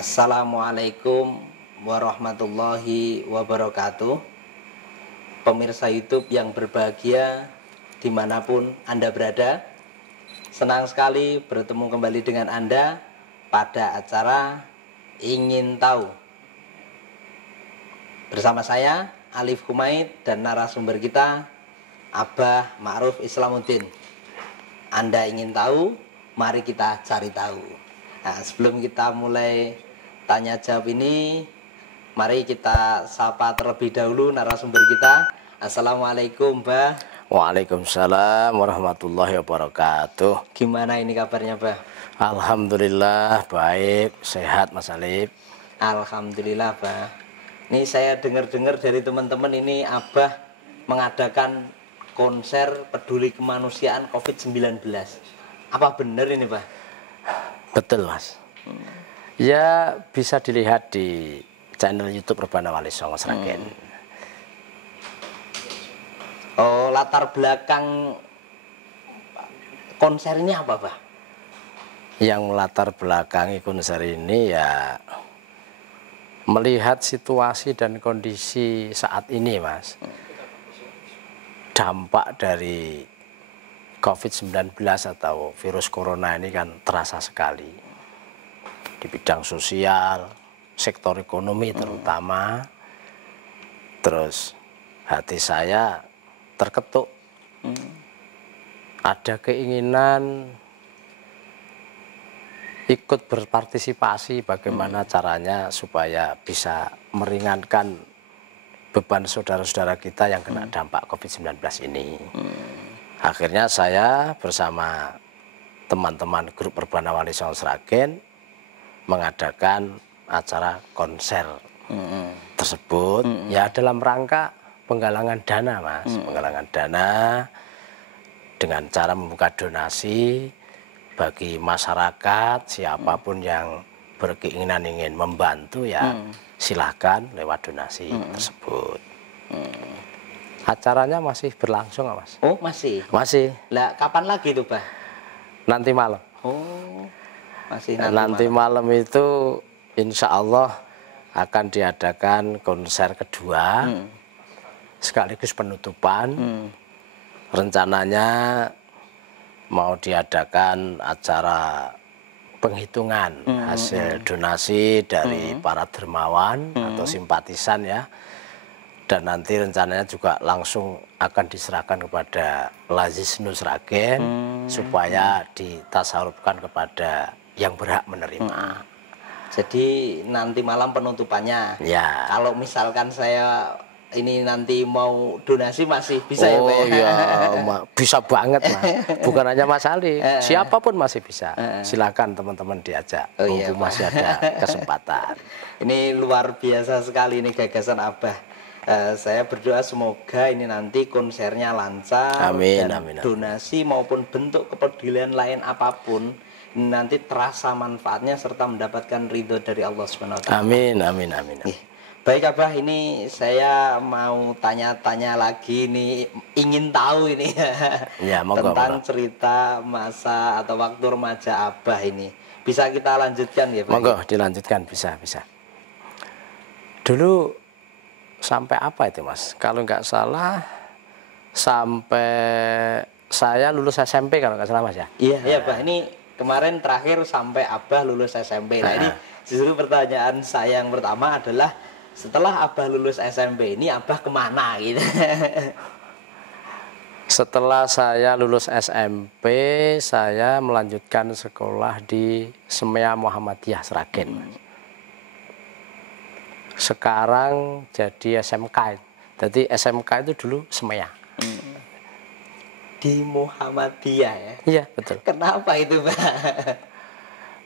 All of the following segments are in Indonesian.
Assalamualaikum warahmatullahi wabarakatuh. Pemirsa YouTube yang berbahagia dimanapun Anda berada, senang sekali bertemu kembali dengan Anda pada acara Ingin Tahu. Bersama saya Alif Humaid dan narasumber kita Abah Ma'ruf Islamuddin. Anda ingin tahu? Mari kita cari tahu. Nah, sebelum kita mulai tanya jawab ini, mari kita sapa terlebih dahulu narasumber kita. Assalamualaikum, Bah. Waalaikumsalam warahmatullahi wabarakatuh. Gimana ini kabarnya, Bah? Alhamdulillah baik, sehat Mas Alif. Alhamdulillah, Bah. Ini saya dengar-dengar dari teman-teman ini Abah mengadakan konser peduli kemanusiaan COVID-19. Apa benar ini, Bah? Betul, Mas. Ya, bisa dilihat di channel YouTube Rebana Wali Songo Sragen. Oh, latar belakang konser ini apa, Bah? Yang latar belakangi konser ini ya melihat situasi dan kondisi saat ini, Mas. Dampak dari COVID-19 atau virus corona ini kan terasa sekali di bidang sosial, sektor ekonomi terutama. Terus hati saya terketuk, ada keinginan ikut berpartisipasi bagaimana caranya supaya bisa meringankan beban saudara-saudara kita yang kena dampak COVID-19 ini. Akhirnya saya bersama teman-teman grup Rebana Wali Songo Sragen mengadakan acara konser tersebut ya dalam rangka penggalangan dana, Mas. Penggalangan dana dengan cara membuka donasi bagi masyarakat, siapapun yang berkeinginan ingin membantu ya silahkan lewat donasi tersebut. Acaranya masih berlangsung, Mas. Oh, masih? Masih. Lah, kapan lagi tuh, Bah? Nanti malam. Oh, masih nanti malam itu insya Allah akan diadakan konser kedua sekaligus penutupan. Rencananya mau diadakan acara penghitungan hasil donasi dari para dermawan atau simpatisan ya, dan nanti rencananya juga langsung akan diserahkan kepada Lazisnu Sragen supaya ditasarufkan kepada yang berhak menerima. Jadi nanti malam penutupannya. Ya. Kalau misalkan saya ini nanti mau donasi masih bisa ya, Pak? Oh ya, bisa banget, Mas. Bukan hanya Mas Ali, siapapun masih bisa. Silakan teman-teman diajak. Oh, iya, masih ada kesempatan. Ini luar biasa sekali ini gagasan Abah. Saya berdoa semoga ini nanti konsernya lancar. Amin, dan amin, amin. Donasi maupun bentuk kepedulian lain apapun nanti terasa manfaatnya serta mendapatkan ridho dari Allah SWT. Amin, amin, amin. Baik, Abah, ini saya mau tanya-tanya lagi nih, ingin tahu ini ya, tentang cerita masa atau waktu remaja Abah ini. Bisa kita lanjutkan ya, Pak? Monggo dilanjutkan, bisa. Dulu sampai apa itu, Mas? Kalau nggak salah sampai saya lulus SMP kalau nggak salah, Mas ya? Iya, Pak. Ini kemarin terakhir sampai Abah lulus SMP. Nah, ini justru pertanyaan saya yang pertama adalah setelah Abah lulus SMP ini Abah kemana gitu? Setelah saya lulus SMP, saya melanjutkan sekolah di Semea Muhammadiyah Sragen. Sekarang jadi SMK. Jadi SMK itu dulu Semea. Di Muhammadiyah ya? Iya, betul. Kenapa itu, Pak?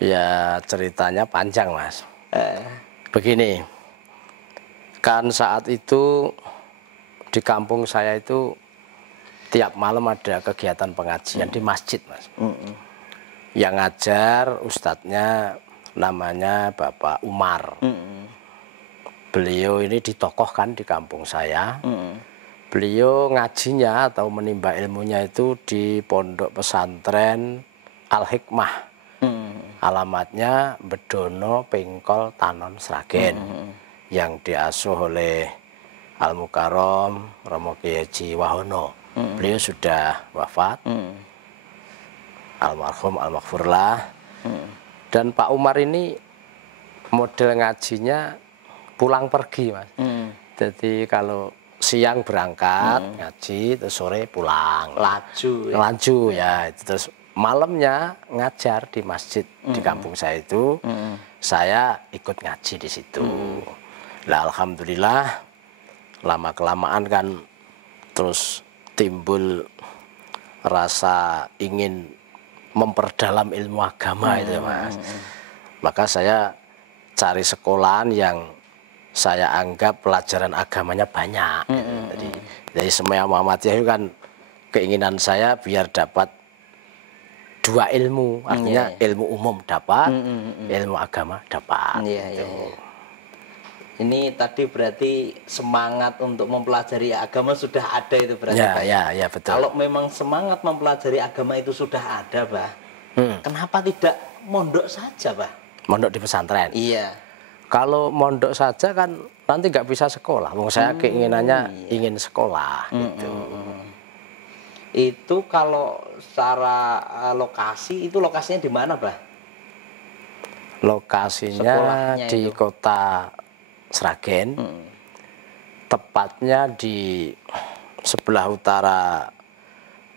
Ya ceritanya panjang, Mas. Begini, kan saat itu di kampung saya itu tiap malam ada kegiatan pengajian di masjid, Mas. Yang ngajar ustadznya namanya Bapak Umar. Beliau ini ditokohkan di kampung saya. Beliau ngajinya atau menimba ilmunya itu di pondok pesantren Al-Hikmah Alamatnya Bedono Pingkol Tanon Sragen, yang diasuh oleh Al Mukarrom Romo Kiai Haji Wahono. Beliau sudah wafat, almarhum almaghfurlah. Dan Pak Umar ini model ngajinya pulang pergi, Mas. Jadi kalau siang berangkat ngaji, terus sore pulang. Laju ya. Terus malamnya ngajar di masjid di kampung saya itu. Saya ikut ngaji di situ. Lah alhamdulillah lama kelamaan kan terus timbul rasa ingin memperdalam ilmu agama itu, Mas. Maka saya cari sekolahan yang saya anggap pelajaran agamanya banyak. Jadi Semia Muhammadiyah itu kan keinginan saya biar dapat dua ilmu, artinya ilmu umum dapat, ilmu agama dapat. Ini tadi berarti semangat untuk mempelajari agama sudah ada itu berarti, Pak? Ya, betul. Kalau memang semangat mempelajari agama itu sudah ada, Pak, kenapa tidak mondok saja, Pak? Mondok di pesantren? Iya. Kalau mondok saja kan nanti nggak bisa sekolah. Saya keinginannya ingin sekolah. Gitu. Itu kalau secara lokasi, itu lokasinya di mana, Pak? Lokasinya di kota Sragen, tepatnya di sebelah utara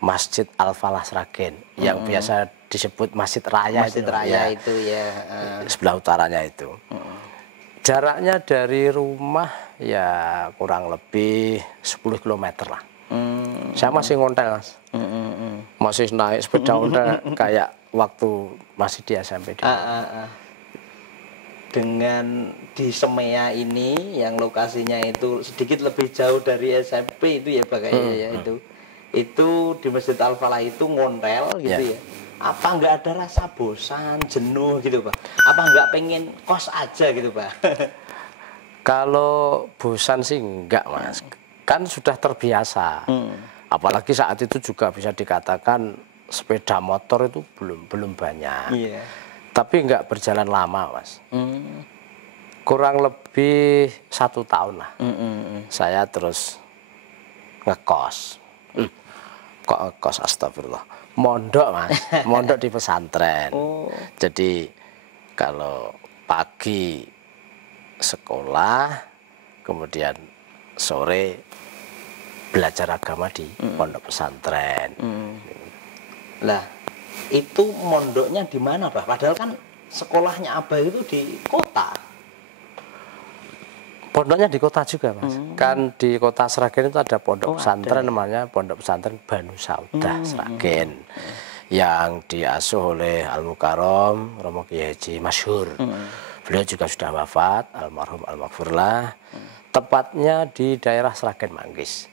Masjid Al-Falah Sragen, yang biasa disebut Masjid Raya. Masjid Raya itu ya. Sebelah utaranya itu. Jaraknya dari rumah ya kurang lebih 10 km lah. Saya masih ngontel, Mas. Masih naik sepeda ontel kayak waktu masih di SMP. Dengan di Semea ini yang lokasinya itu sedikit lebih jauh dari SMP itu ya, Pak, kayaknya ya itu di Masjid Al-Falah itu ngontel gitu ya. Apa nggak ada rasa bosan, jenuh gitu, Pak? Apa nggak pengen kos aja gitu, Pak? Kalau bosan sih enggak, Mas. Kan sudah terbiasa. Apalagi saat itu juga bisa dikatakan sepeda motor itu belum banyak. Tapi enggak berjalan lama, Mas. Kurang lebih 1 tahun lah. Saya terus ngekos. Kok ngekos, astagfirullah. Mondok, Mas. Mondok di pesantren. Jadi kalau pagi sekolah, kemudian sore belajar agama di pondok pesantren. Lah, itu mondoknya di mana, Pak? Padahal kan sekolahnya Abah itu di kota. Pondoknya di kota juga, Mas. Kan di kota Sragen itu ada pondok pesantren, namanya Pondok Pesantren Banu Saudah Sragen, yang diasuh oleh Al Mukarrom Romo Kiai Haji masyhur. Beliau juga sudah wafat, almarhum almaghfurlah. Tepatnya di daerah Sragen Manggis.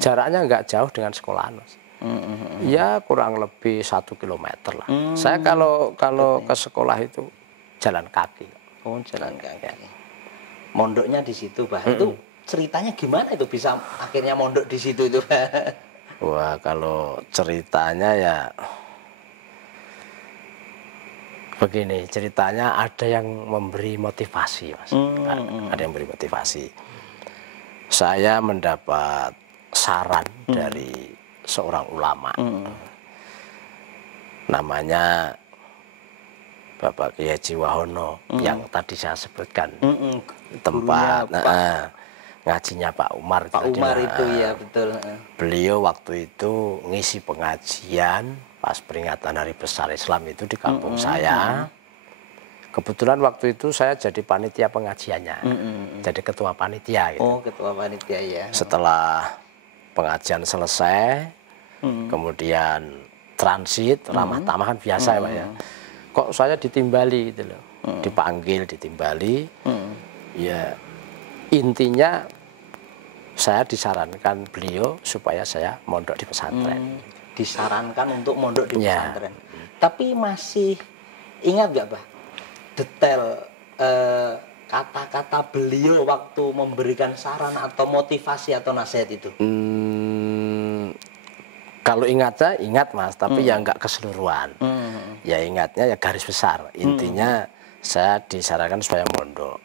Jaraknya nggak jauh dengan sekolahan, Mas. Ya kurang lebih 1 km lah. Saya kalau ke sekolah itu jalan kaki. Jalan kaki. Mondoknya di situ, Pak. Itu ceritanya gimana itu bisa akhirnya mondok di situ itu, Pak? Wah, kalau ceritanya ya begini, ceritanya ada yang memberi motivasi, Mas. Ada yang memberi motivasi. Saya mendapat saran dari seorang ulama. Namanya Bapak Kiai Haji Wahono, yang tadi saya sebutkan. Tempat ngajinya Pak Umar. Pak Umar itu ya, betul. Beliau waktu itu ngisi pengajian pas peringatan Hari Besar Islam itu di kampung saya. Kebetulan waktu itu saya jadi panitia pengajiannya, jadi ketua panitia. Gitu. Oh, ketua panitia ya. Setelah pengajian selesai, kemudian transit, ramah tamah kan biasa ya, Pak ya. Kok saya ditimbali gitu loh, dipanggil, ditimbali. Ya intinya saya disarankan beliau supaya saya mondok di pesantren. Disarankan untuk mondok di pesantren. Tapi masih ingat nggak, Pak, detail kata-kata beliau waktu memberikan saran atau motivasi atau nasihat itu? Kalau ingatnya ingat Mas, tapi ya nggak keseluruhan. Ya ingatnya ya garis besar. Intinya saya disarankan supaya mondok.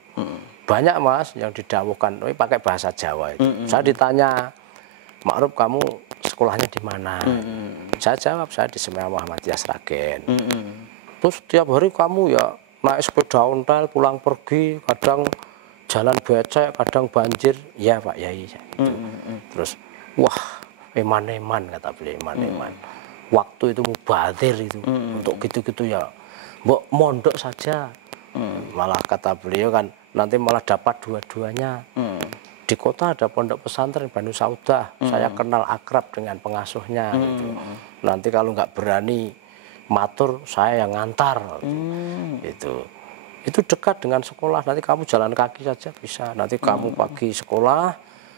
Banyak Mas yang didawuhkan, pakai bahasa Jawa itu. Saya ditanya, Ma'ruf kamu sekolahnya di mana? Saya jawab saya di SMA Muhammadiyah Sragen. Terus tiap hari kamu ya naik sepeda ontel pulang pergi, kadang jalan becek, kadang banjir. Ya Pak Yai. Gitu. Terus wah eman-eman kata beliau, eman-eman. Waktu itu mubazir itu untuk gitu-gitu ya. Mbok mondok saja. Malah kata beliau kan nanti malah dapat dua-duanya. Di kota ada pondok pesantren Banu Saudah. Saya kenal akrab dengan pengasuhnya. Gitu. Nanti kalau nggak berani matur saya yang ngantar. Gitu. Itu dekat dengan sekolah. Nanti kamu jalan kaki saja bisa. Nanti kamu pagi sekolah,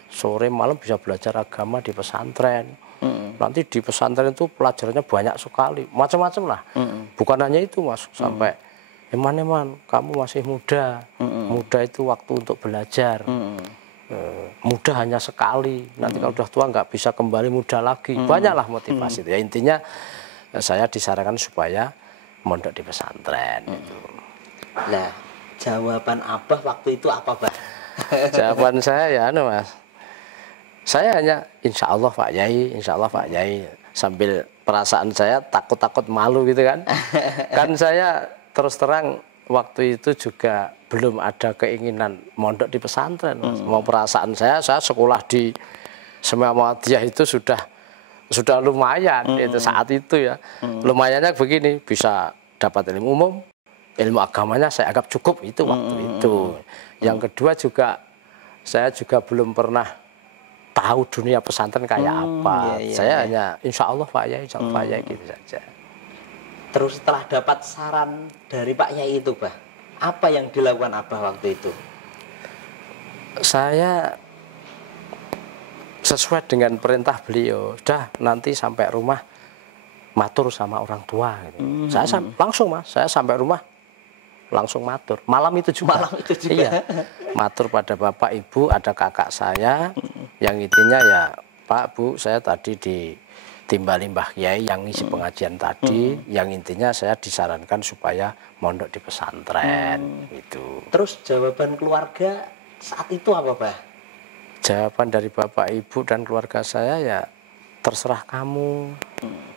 sore malam bisa belajar agama di pesantren. Nanti di pesantren itu pelajarannya banyak sekali, macam-macam lah. Bukan hanya itu Mas, sampai eman-eman, kamu masih muda. Muda itu waktu untuk belajar. Muda hanya sekali. Nanti kalau udah tua nggak bisa kembali muda lagi. Banyaklah motivasi. Ya intinya saya disarankan supaya mondok di pesantren. Gitu. Nah, jawaban Abah waktu itu apa, Bah? Jawaban saya ya, Mas. Saya hanya insya Allah Pak Yai, insya Allah Pak Yai. Sambil perasaan saya takut-takut malu gitu kan. Kan saya terus terang waktu itu juga belum ada keinginan mondok di pesantren. Mas. Mau perasaan saya sekolah di SMA Muhammadiyah itu sudah lumayan itu saat itu ya. Lumayannya begini, bisa dapat ilmu umum, ilmu agamanya saya anggap cukup itu waktu itu. Yang kedua juga saya juga belum pernah tahu dunia pesantren kayak apa. Saya hanya insya Allah Pak Yai, insya Allah Pak Yai gitu saja. Terus setelah dapat saran dari Pak Yai itu, Bah, apa yang dilakukan Abah waktu itu? Saya sesuai dengan perintah beliau, sudah nanti sampai rumah matur sama orang tua. Gitu. Saya langsung Mas, saya sampai rumah langsung matur. Malam itu juga. Iya. Matur pada bapak ibu, ada kakak saya yang intinya ya Pak Bu, saya tadi ditimbali Mbah Kiai yang ngisi pengajian tadi, yang intinya saya disarankan supaya mondok di pesantren gitu. Terus jawaban keluarga saat itu apa, Bah? Jawaban dari bapak ibu dan keluarga saya ya terserah kamu.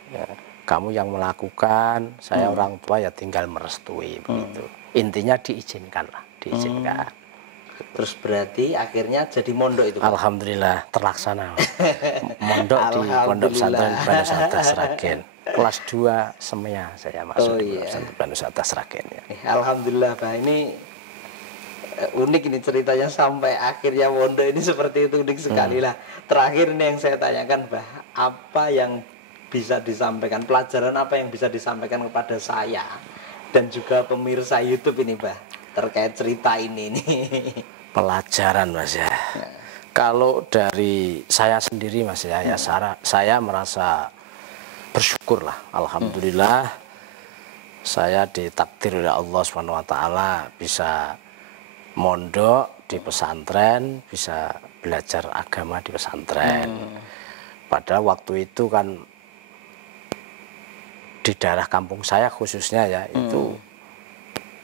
Ya, kamu yang melakukan, saya orang tua ya tinggal merestui begitu. Intinya diizinkan lah, diizinkan. Terus berarti akhirnya jadi mondok itu, Pak? Alhamdulillah terlaksana. Mondok di Pondok Pesantren Banu Saudah Sragen. Kelas 2 semea saya masuk di Pesantren Banu Saudah Sragen ya. Alhamdulillah, Pak. Ini unik ini ceritanya sampai akhirnya mondok ini seperti itu, unik sekali lah. Terakhir ini yang saya tanyakan, Bah, apa yang bisa disampaikan, pelajaran apa yang bisa disampaikan kepada saya dan juga pemirsa YouTube ini, Bah, terkait cerita ini nih? Pelajaran Mas ya. Kalau dari saya sendiri Mas ya, saya merasa bersyukur lah. Alhamdulillah saya ditakdir oleh Allah SWT bisa mondok di pesantren, bisa belajar agama di pesantren. Padahal waktu itu kan di daerah kampung saya khususnya ya itu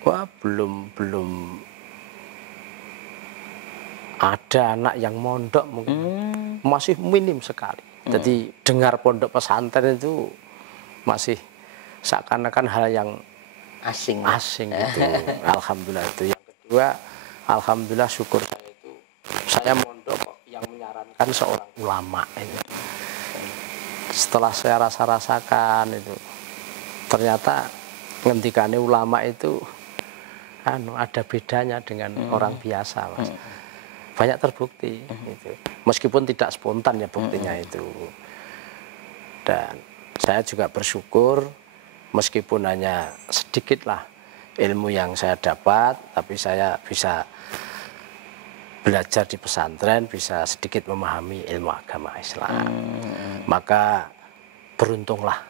wah belum ada anak yang mondok mungkin masih minim sekali. Jadi dengar pondok pesantren itu masih seakan-akan hal yang asing itu. Alhamdulillah itu. Yang kedua, alhamdulillah syukur saya itu saya mondok yang menyarankan seorang ulama itu. Setelah saya rasakan itu ternyata ngendikane ulama itu ada bedanya dengan orang biasa Mas. Banyak terbukti gitu. Meskipun tidak spontan ya buktinya itu. Dan saya juga bersyukur meskipun hanya sedikit lah ilmu yang saya dapat, tapi saya bisa belajar di pesantren, bisa sedikit memahami ilmu agama Islam. Maka beruntunglah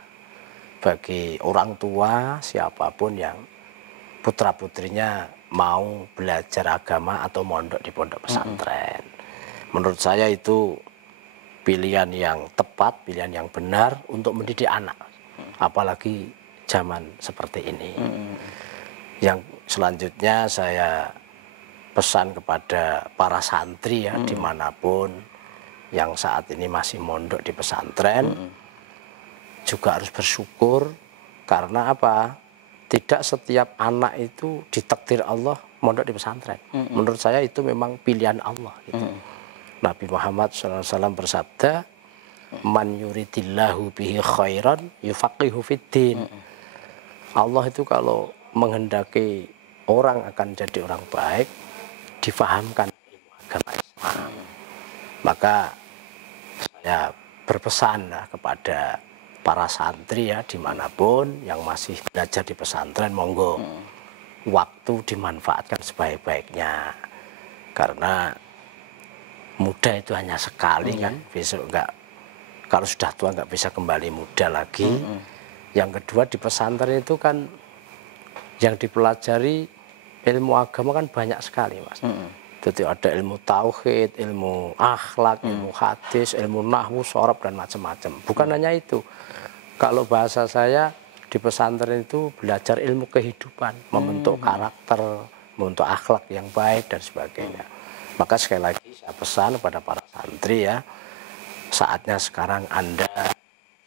bagi orang tua siapapun yang putra-putrinya mau belajar agama atau mondok di pondok pesantren. Menurut saya itu pilihan yang tepat, pilihan yang benar untuk mendidik anak. Apalagi zaman seperti ini. Yang selanjutnya saya pesan kepada para santri ya, dimanapun yang saat ini masih mondok di pesantren, juga harus bersyukur. Karena apa? Tidak setiap anak itu ditakdir Allah mondok di pesantren. Menurut saya itu memang pilihan Allah gitu. Nabi Muhammad SAW bersabda, man yuridillahu bihi khairan yufaqihu fiddin. Allah itu kalau menghendaki orang akan jadi orang baik, difahamkan ilmu agama Islam. Maka saya berpesan kepada para santri ya, dimanapun yang masih belajar di pesantren, monggo waktu dimanfaatkan sebaik-baiknya. Karena muda itu hanya sekali kan, besok enggak, kalau sudah tua nggak bisa kembali muda lagi. Yang kedua, di pesantren itu kan yang dipelajari ilmu agama kan banyak sekali, Mas. Jadi ada ilmu tauhid, ilmu akhlak, ilmu hadis, ilmu nahwu, shorab, dan macam-macam. Bukan hanya itu. Kalau bahasa saya di pesantren itu belajar ilmu kehidupan, membentuk karakter, membentuk akhlak yang baik dan sebagainya. Maka sekali lagi saya pesan kepada para santri ya, saatnya sekarang Anda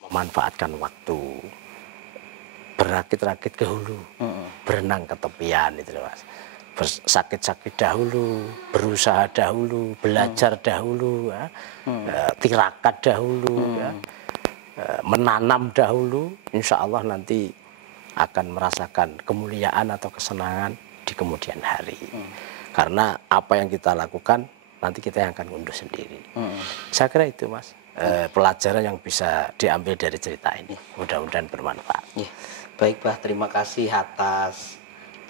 memanfaatkan waktu. Berakit-rakit ke hulu, berenang ke tepian itu Mas. Sakit-sakit dahulu, berusaha dahulu, belajar dahulu, ya. Tirakat dahulu, ya. Menanam dahulu, insya Allah nanti akan merasakan kemuliaan atau kesenangan di kemudian hari. Karena apa yang kita lakukan, nanti kita yang akan unduh sendiri. Saya kira itu Mas, pelajaran yang bisa diambil dari cerita ini. Mudah-mudahan bermanfaat. Baik Bah, terima kasih atas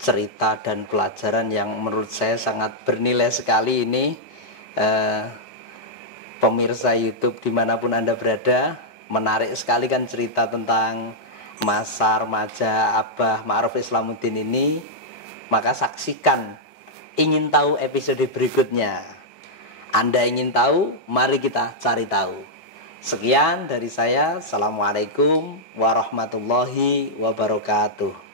cerita dan pelajaran yang menurut saya sangat bernilai sekali ini. Pemirsa YouTube dimanapun Anda berada, menarik sekali kan cerita tentang masa remaja Abah Ma'ruf Islamuddin ini. Maka saksikan Ingin Tahu episode berikutnya. Anda ingin tahu? Mari kita cari tahu. Sekian dari saya. Assalamualaikum warahmatullahi wabarakatuh.